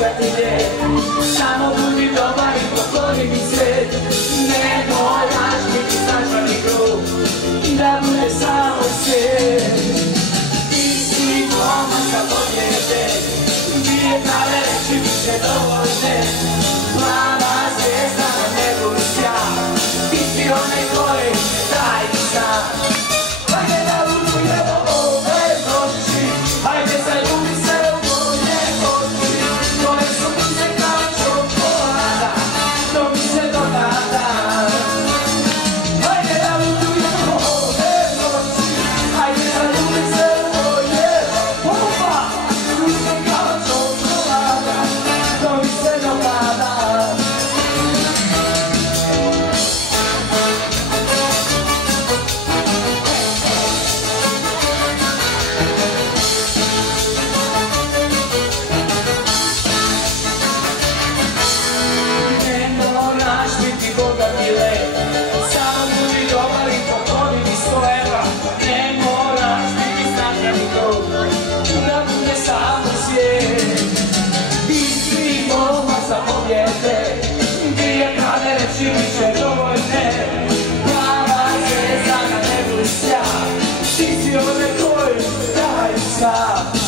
bogatelje. Samo budi dobar i pokloni mi se. Ne moraš biti snažan i grub, da bude samo se. Ti si momak za pobjede, dvije prave reči više dovoljne. Plava zvijezda na nebu sja, ti si onaj koji daj mi zna. Hajde da udujemo ove noći, hajde zaljubi se u moje oči, koje su mize kao čokolada, to mi se dopada. Hajde da udujemo ove noći, hajde zaljubi se u moje oči, mize kao čokolada, to mi se dopada. Samo budi dobar i pokloni mi 100 evra. Ne moraš biti snažan i grub, da bude samo svijet. Ti si momak za pobjede, dvije prave reči više dovoljne. Plava zvijezda na nebu sja, ti si onaj koji daj mi sna.